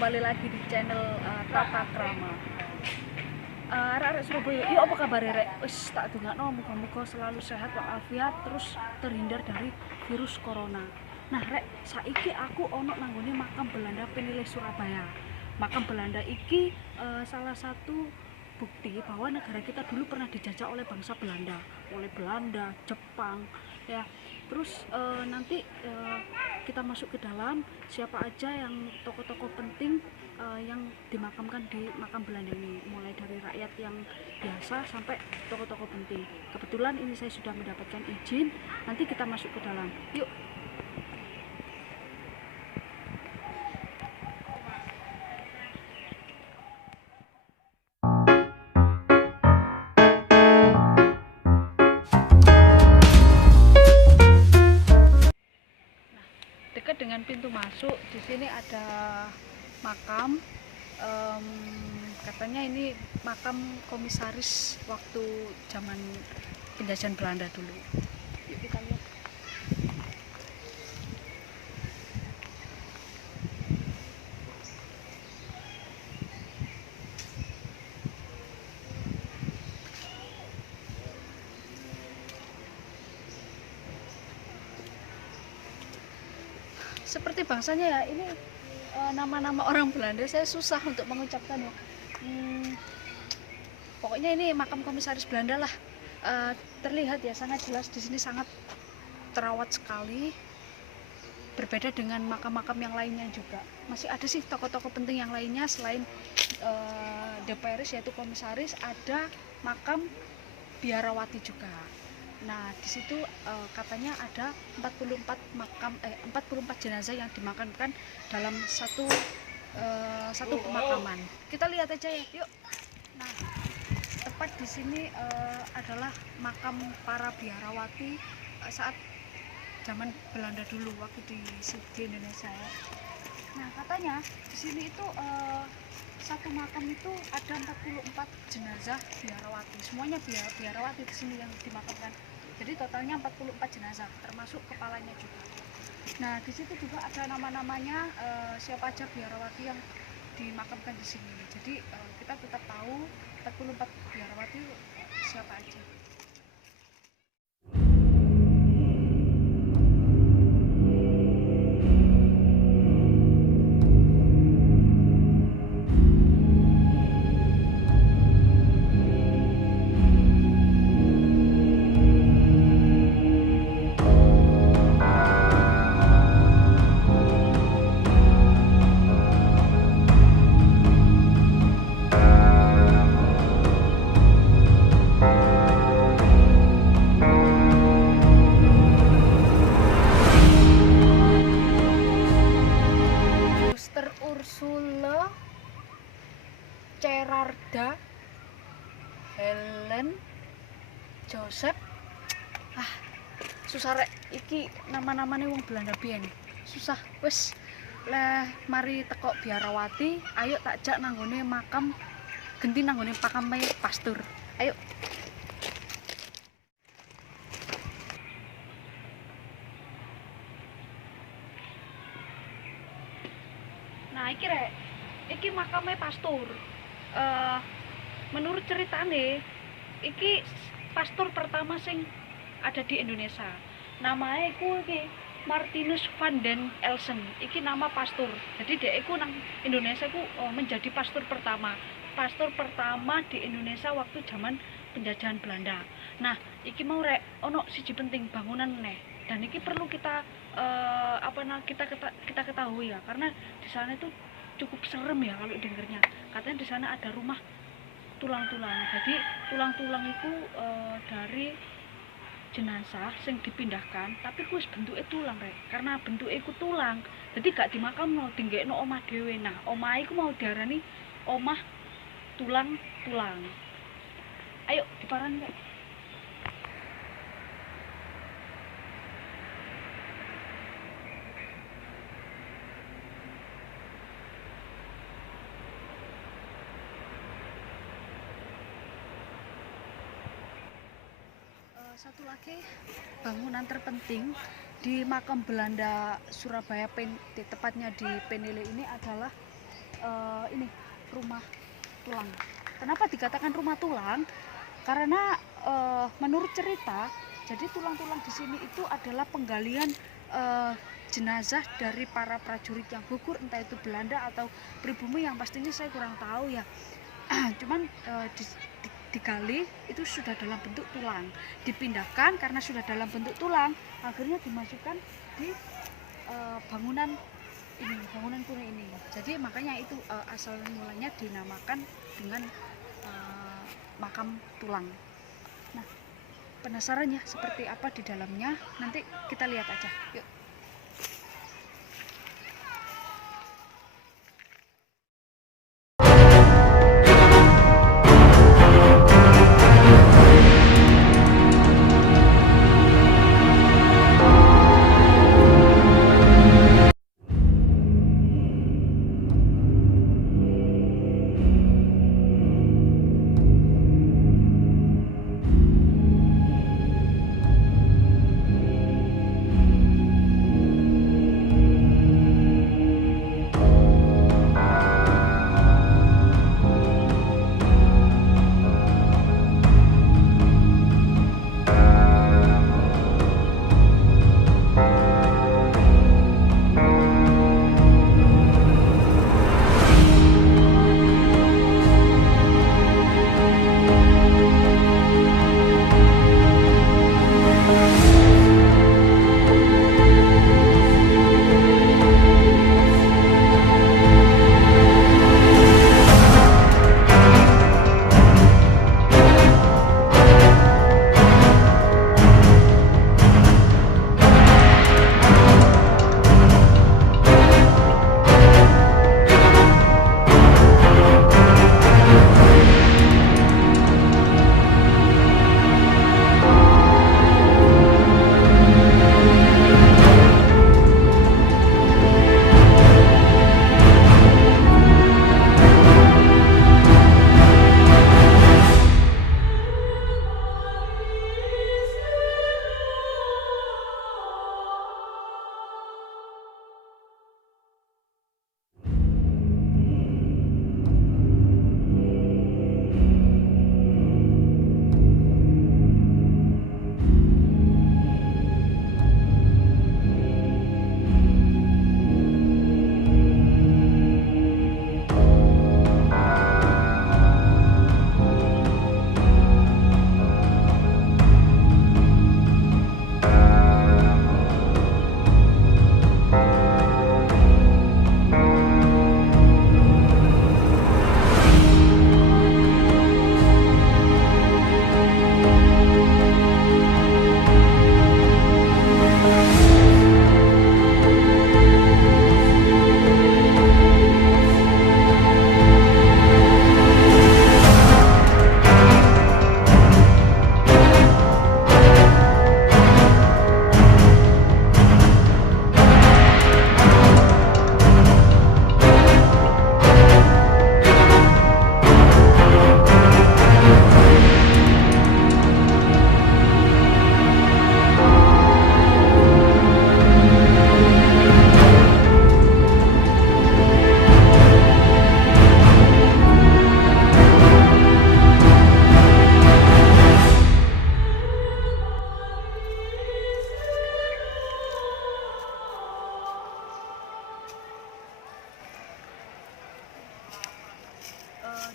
kembali lagi di channel Tata Krama. Arek Surabaya, iya apa kabar rek? Wis tak dongakno muga-muga selalu sehat walafiat terus terhindar dari virus corona. Nah rek, saiki aku ono nanggone makam Belanda Penilih Surabaya. Makam Belanda iki salah satu bukti bahwa negara kita dulu pernah dijajah oleh bangsa Belanda, Jepang, ya. Terus nanti kita masuk ke dalam, siapa aja yang tokoh-tokoh penting yang dimakamkan di makam Belanda ini, mulai dari rakyat yang biasa sampai tokoh-tokoh penting. Kebetulan ini saya sudah mendapatkan izin, nanti kita masuk ke dalam. Yuk. Dekat dengan pintu masuk, di sini ada makam. Katanya ini makam komisaris waktu zaman penjajahan Belanda dulu. Yuk kita lihat. Seperti bangsanya ya, ini nama-nama orang Belanda saya susah untuk mengucapkan ya. Pokoknya ini makam komisaris Belanda lah. Terlihat ya sangat jelas di sini, sangat terawat sekali. Berbeda dengan makam-makam yang lainnya juga. Masih ada sih tokoh-tokoh penting yang lainnya selain DPRis yaitu komisaris, ada makam biarawati juga. Nah, di situ katanya ada 44 jenazah yang dimakamkan dalam satu pemakaman. Kita lihat aja ya, yuk. Nah, tepat di sini adalah makam para biarawati saat zaman Belanda dulu waktu di Indonesia. Nah, katanya di sini itu satu makam itu ada 44 jenazah biarawati. Semuanya biarawati di sini yang dimakamkan. Jadi totalnya 44 jenazah, termasuk kepalanya juga. Nah, di situ juga ada nama-namanya siapa aja biarawati yang dimakamkan di sini. Jadi kita tetap tahu 44 biarawati siapa aja. Ursula Cerarda Helen Joseph, susah rek iki nama-namane wong Belanda biyen, susah. Wis leh mari teko biarawati, ayo tak jak nanggone makam genti, nanggone pakame pastur. Ayo. Nah, iki rek, iki makame pastur. Menurut ceritane, iki pastur pertama sing ada di Indonesia. Namanya iku iki Martinus van den Elsen. Iki nama pastur. Jadi dia iku nang Indonesia iku menjadi pastur pertama. Pastur pertama di Indonesia waktu zaman penjajahan Belanda. Nah, iki mau rek ono siji penting bangunan meneh. Dan ini perlu kita kita ketahui ya, karena di sana itu cukup serem ya kalau dengernya. Katanya di sana ada rumah tulang-tulang. Jadi tulang-tulang itu dari jenazah sing dipindahkan, tapi kuwi bentuke tulang rek. Karena bentuke iku tulang, jadi gak dimakamno, dinggekno omah dhewe. Nah, omah iku mau diarani omah tulang-tulang. Ayo diparani rek. Satu lagi bangunan terpenting di makam Belanda Surabaya, tepatnya di Penilih ini adalah ini rumah tulang. Kenapa dikatakan rumah tulang? Karena menurut cerita, jadi tulang-tulang di sini itu adalah penggalian jenazah dari para prajurit yang gugur, entah itu Belanda atau pribumi, yang pastinya saya kurang tahu ya. Cuman digali itu sudah dalam bentuk tulang, dipindahkan karena sudah dalam bentuk tulang, akhirnya dimasukkan di bangunan kuno ini. Jadi makanya itu asal mulanya dinamakan dengan makam tulang. Nah, penasaran ya seperti apa di dalamnya? Nanti kita lihat aja. Yuk.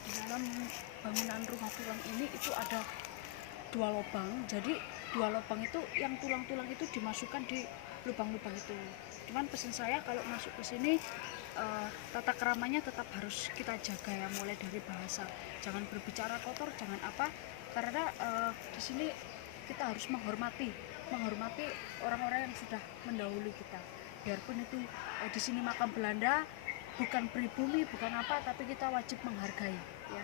Di dalam bangunan rumah tulang ini itu ada 2 lubang. Jadi 2 lubang itu yang tulang-tulang itu dimasukkan di lubang-lubang itu. Cuman pesan saya kalau masuk ke sini tata keramanya tetap harus kita jaga ya, mulai dari bahasa. Jangan berbicara kotor, jangan apa, karena di sini kita harus menghormati orang-orang yang sudah mendahului kita. Biarpun itu di sini makam Belanda, bukan pribumi, bukan apa, tapi kita wajib menghargai ya.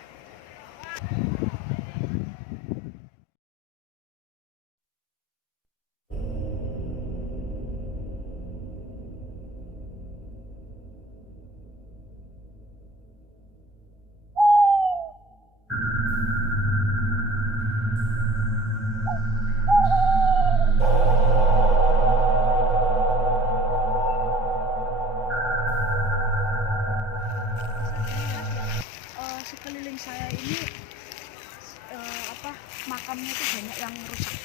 banyak yang rusak.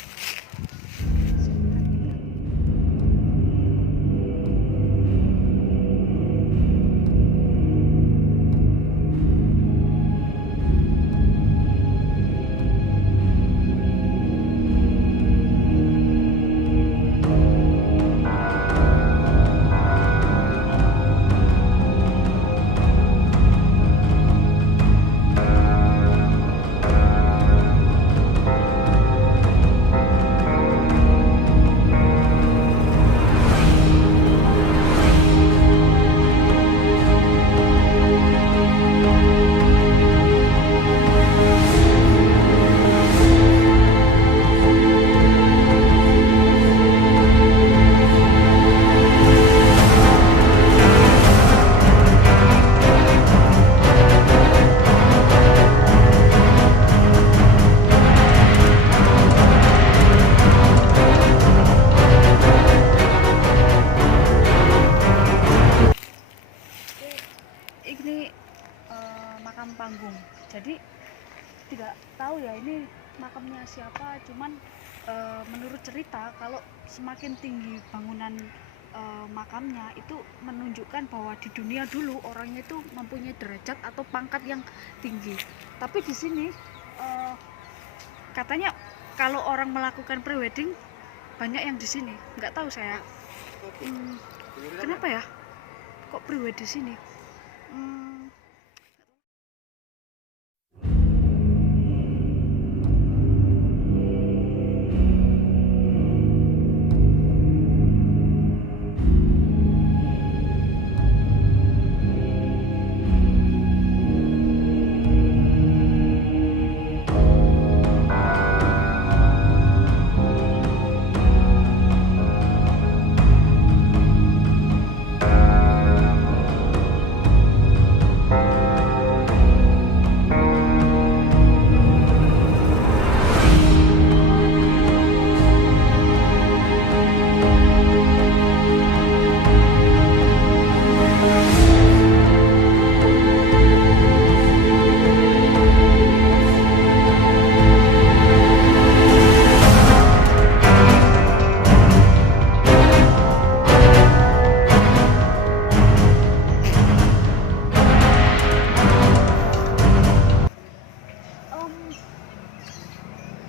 Ini makam panggung, jadi tidak tahu ya ini makamnya siapa, cuman menurut cerita kalau semakin tinggi bangunan makamnya itu menunjukkan bahwa di dunia dulu orangnya itu mempunyai derajat atau pangkat yang tinggi. Tapi di sini katanya kalau orang melakukan prewedding banyak yang di sini, nggak tahu saya kenapa ya kok prewedding di sini.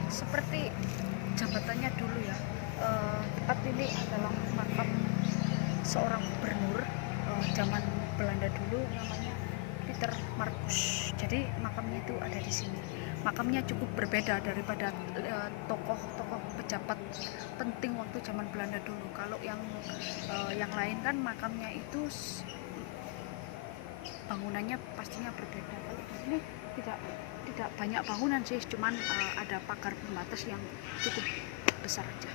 Seperti jabatannya dulu ya, tempat ini adalah makam seorang gubernur zaman Belanda dulu, namanya Peter Markus. Jadi makamnya itu ada di sini. Makamnya cukup berbeda daripada tokoh-tokoh pejabat penting waktu zaman Belanda dulu. Kalau yang lain kan makamnya itu bangunannya pastinya berbeda. Kalau di sini tidak banyak bangunan sih, cuman ada pagar pembatas yang cukup besar aja.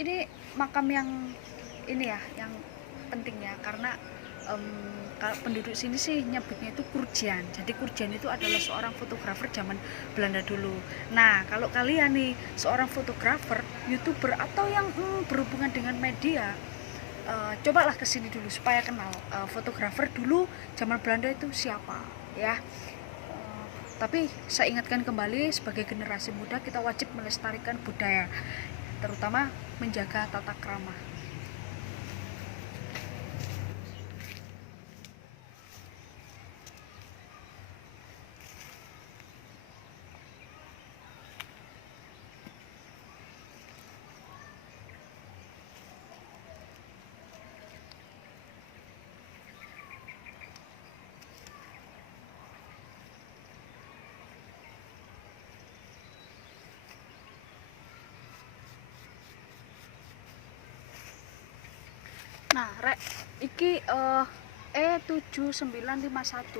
Ini makam yang ini ya, yang penting ya, karena kalau penduduk sini sih nyebutnya itu Kurjian. Jadi Kurjian itu adalah seorang fotografer zaman Belanda dulu. Nah, kalau kalian nih seorang fotografer, YouTuber atau yang berhubungan dengan media, cobalah kesini dulu supaya kenal fotografer dulu zaman Belanda itu siapa ya. Tapi saya ingatkan kembali, sebagai generasi muda kita wajib melestarikan budaya, terutama menjaga tata krama. Nah, rek, iki E7951.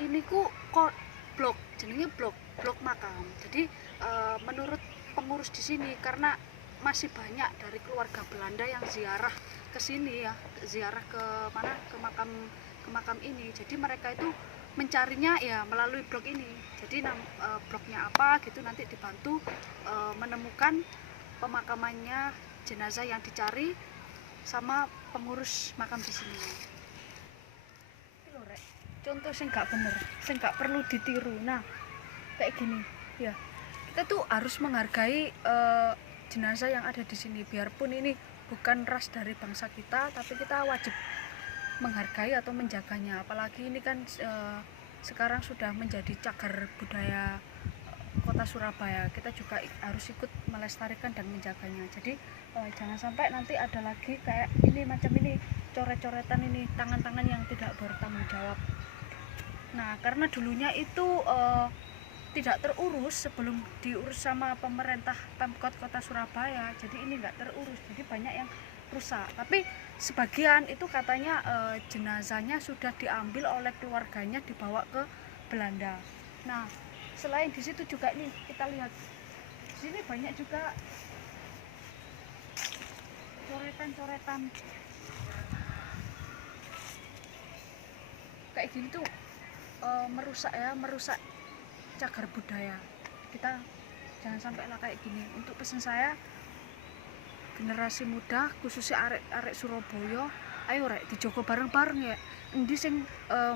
Ini ku kok blok, jenenge blok makam. Jadi menurut pengurus di sini, karena masih banyak dari keluarga Belanda yang ziarah ke sini ya, ziarah ke mana, ke makam ini. Jadi mereka itu mencarinya ya melalui blog ini. Jadi blognya apa gitu, nanti dibantu menemukan pemakamannya jenazah yang dicari sama pengurus makam di sini. Contoh sing gak bener, sing gak perlu ditiru. Nah, kayak gini ya, kita tuh harus menghargai jenazah yang ada di sini, biarpun ini bukan ras dari bangsa kita, tapi kita wajib menghargai atau menjaganya. Apalagi ini kan sekarang sudah menjadi cagar budaya kota Surabaya, kita juga harus ikut melestarikan dan menjaganya. Jadi jangan sampai nanti ada lagi kayak ini, macam ini, coret-coretan ini, tangan-tangan yang tidak bertanggung jawab. Nah, karena dulunya itu tidak terurus sebelum diurus sama pemerintah Pemkot Kota Surabaya, jadi ini nggak terurus, jadi banyak yang rusak. Tapi sebagian itu katanya jenazahnya sudah diambil oleh keluarganya, dibawa ke Belanda. Nah, selain di situ juga nih kita lihat, di sini banyak juga coretan-coretan kayak gini tuh, merusak cagar budaya kita. Jangan sampai lah kayak gini. Untuk pesan saya, generasi muda khususnya arek Surabaya, ayo rek dijogo bareng-bareng ya. Endi sing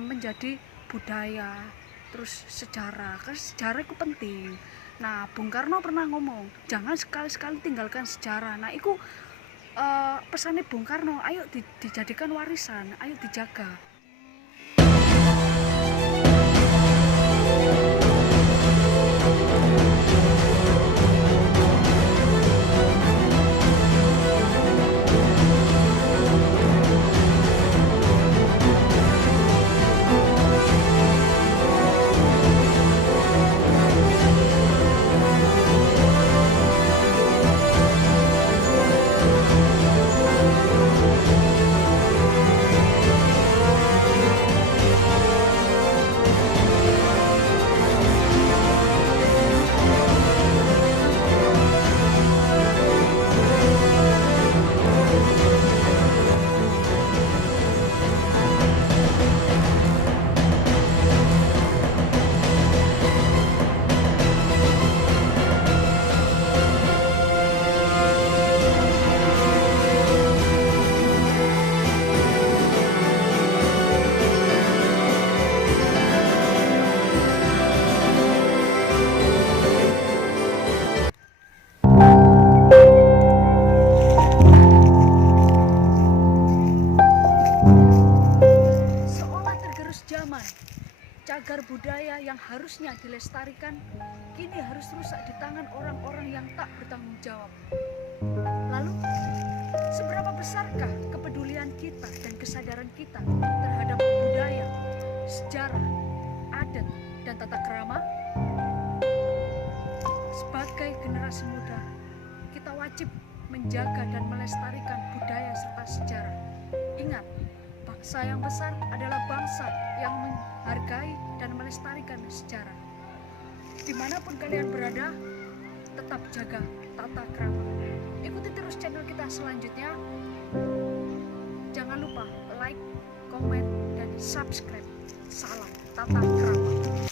menjadi budaya, terus sejarah, kan sejarah itu penting. Nah, Bung Karno pernah ngomong, jangan sekali-sekali tinggalkan sejarah. Nah, itu pesannya Bung Karno, ayo dijadikan warisan, ayo dijaga. Cagar budaya yang harusnya dilestarikan kini harus rusak di tangan orang-orang yang tak bertanggung jawab. Lalu, seberapa besarkah kepedulian kita dan kesadaran kita terhadap budaya, sejarah, adat, dan tata krama? Sebagai generasi muda, kita wajib menjaga dan melestarikan budaya serta sejarah. Ingat, bangsa yang besar adalah bangsa yang menghargai dan melestarikan sejarah. Dimanapun kalian berada, tetap jaga tata krama. Ikuti terus channel kita selanjutnya. Jangan lupa like, komen, dan subscribe. Salam tata krama.